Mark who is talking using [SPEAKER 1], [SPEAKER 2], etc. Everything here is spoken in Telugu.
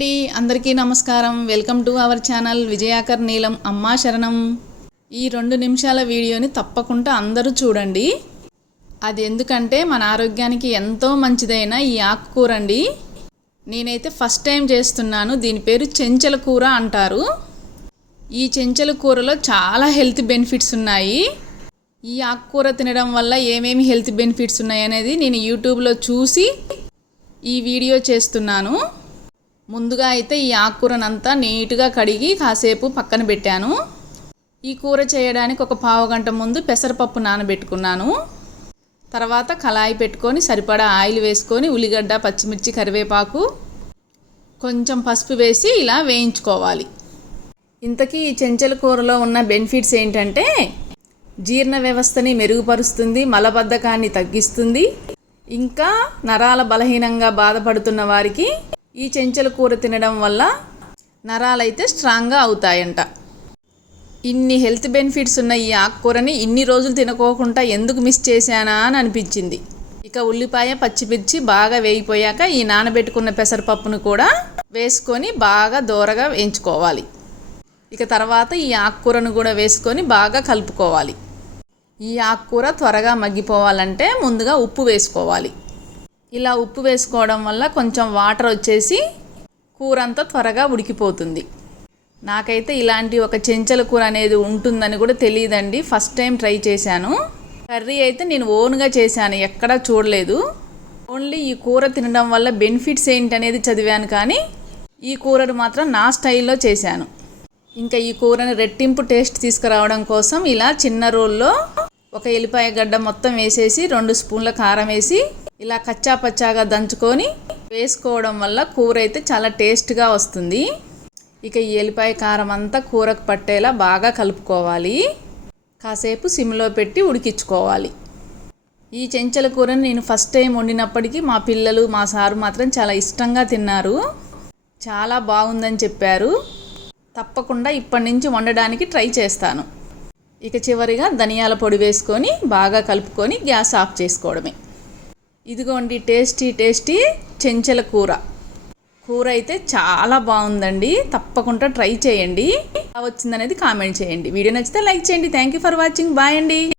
[SPEAKER 1] అండి. అందరికీ నమస్కారం. వెల్కమ్ టు అవర్ ఛానల్ విజయాకర్ నీలం అమ్మా శరణం. ఈ రెండు నిమిషాల వీడియోని తప్పకుండా అందరూ చూడండి. అది ఎందుకంటే మన ఆరోగ్యానికి ఎంతో మంచిదైన ఈ ఆకుకూర అండి నేనైతే ఫస్ట్ టైం చేస్తున్నాను. దీని పేరు చెంచల కూర అంటారు. ఈ చెంచల కూరలో చాలా హెల్త్ బెనిఫిట్స్ ఉన్నాయి. ఈ ఆకుకూర తినడం వల్ల ఏమేమి హెల్త్ బెనిఫిట్స్ ఉన్నాయి అనేది నేను యూట్యూబ్లో చూసి ఈ వీడియో చేస్తున్నాను. ముందుగా అయితే ఈ ఆకుకూరనంతా నీట్గా కడిగి కాసేపు పక్కన పెట్టాను. ఈ కూర చేయడానికి ఒక పావు గంట ముందు పెసరపప్పు నానబెట్టుకున్నాను. తర్వాత కళాయి పెట్టుకొని సరిపడా ఆయిల్ వేసుకొని ఉల్లిగడ్డ పచ్చిమిర్చి కరివేపాకు కొంచెం పసుపు వేసి ఇలా వేయించుకోవాలి. ఇంతకీ ఈ చెంచల కూరలో ఉన్న బెనిఫిట్స్ ఏంటంటే జీర్ణ వ్యవస్థని మెరుగుపరుస్తుంది మలబద్ధకాన్ని తగ్గిస్తుంది. ఇంకా నరాల బలహీనంగా బాధపడుతున్న వారికి ఈ చెంచల కూర తినడం వల్ల నరాలైతే స్ట్రాంగ్గా అవుతాయంట. ఇన్ని హెల్త్ బెనిఫిట్స్ ఉన్న ఈ ఆకుకూరని ఇన్ని రోజులు తినకోకుండా ఎందుకు మిస్ చేశానా అని అనిపించింది. ఇక ఉల్లిపాయ పచ్చిమిర్చి బాగా వేగిపోయాక ఈ నానబెట్టుకున్న పెసరపప్పును కూడా వేసుకొని బాగా దూరగా వేయించుకోవాలి. ఇక తర్వాత ఈ ఆకుకూరను కూడా వేసుకొని బాగా కలుపుకోవాలి. ఈ ఆకుకూర త్వరగా మగ్గిపోవాలంటే ముందుగా ఉప్పు వేసుకోవాలి. ఇలా ఉప్పు వేసుకోవడం వల్ల కొంచెం వాటర్ వచ్చేసి కూర అంతా త్వరగా ఉడికిపోతుంది. నాకైతే ఇలాంటి ఒక చెంచల కూర అనేది ఉంటుందని కూడా తెలియదండి. ఫస్ట్ టైం ట్రై చేశాను. కర్రీ అయితే నేను ఓన్గా చేశాను ఎక్కడా చూడలేదు. ఓన్లీ ఈ కూర తినడం వల్ల బెనిఫిట్స్ ఏంటనేది చదివాను కానీ ఈ కూరను మాత్రం నా స్టైల్లో చేశాను. ఇంకా ఈ కూరని రెట్టింపు టేస్ట్ తీసుకురావడం కోసం ఇలా చిన్న రోల్లో ఒక ఎల్లిపాయ గడ్డ మొత్తం వేసేసి రెండు స్పూన్ల కారం వేసి ఇలా కచ్చా పచ్చాగా దంచుకొని వేసుకోవడం వల్ల కూర అయితే చాలా టేస్ట్గా వస్తుంది. ఇక ఈ ఎల్లిపాయ కారం అంతా కూరకు పట్టేలా బాగా కలుపుకోవాలి. కాసేపు సిమ్లో పెట్టి ఉడికించుకోవాలి. ఈ చెంచల కూరని నేను ఫస్ట్ టైం వండినప్పటికీ మా పిల్లలు మా సారు మాత్రం చాలా ఇష్టంగా తిన్నారు. చాలా బాగుందని చెప్పారు. తప్పకుండా ఇప్పటి నుంచి వండడానికి ట్రై చేస్తాను. ఇక చివరిగా ధనియాల పొడి వేసుకొని బాగా కలుపుకొని గ్యాస్ ఆఫ్ చేసుకోవడమే. ఇదిగోండి టేస్టీ టేస్టీ చెంచల కూర. కూర అయితే చాలా బాగుందండి. తప్పకుండా ట్రై చేయండి. ఎలా వచ్చిందనేది కామెంట్ చేయండి. వీడియో నచ్చితే లైక్ చేయండి. Thank you for watching bye అండి.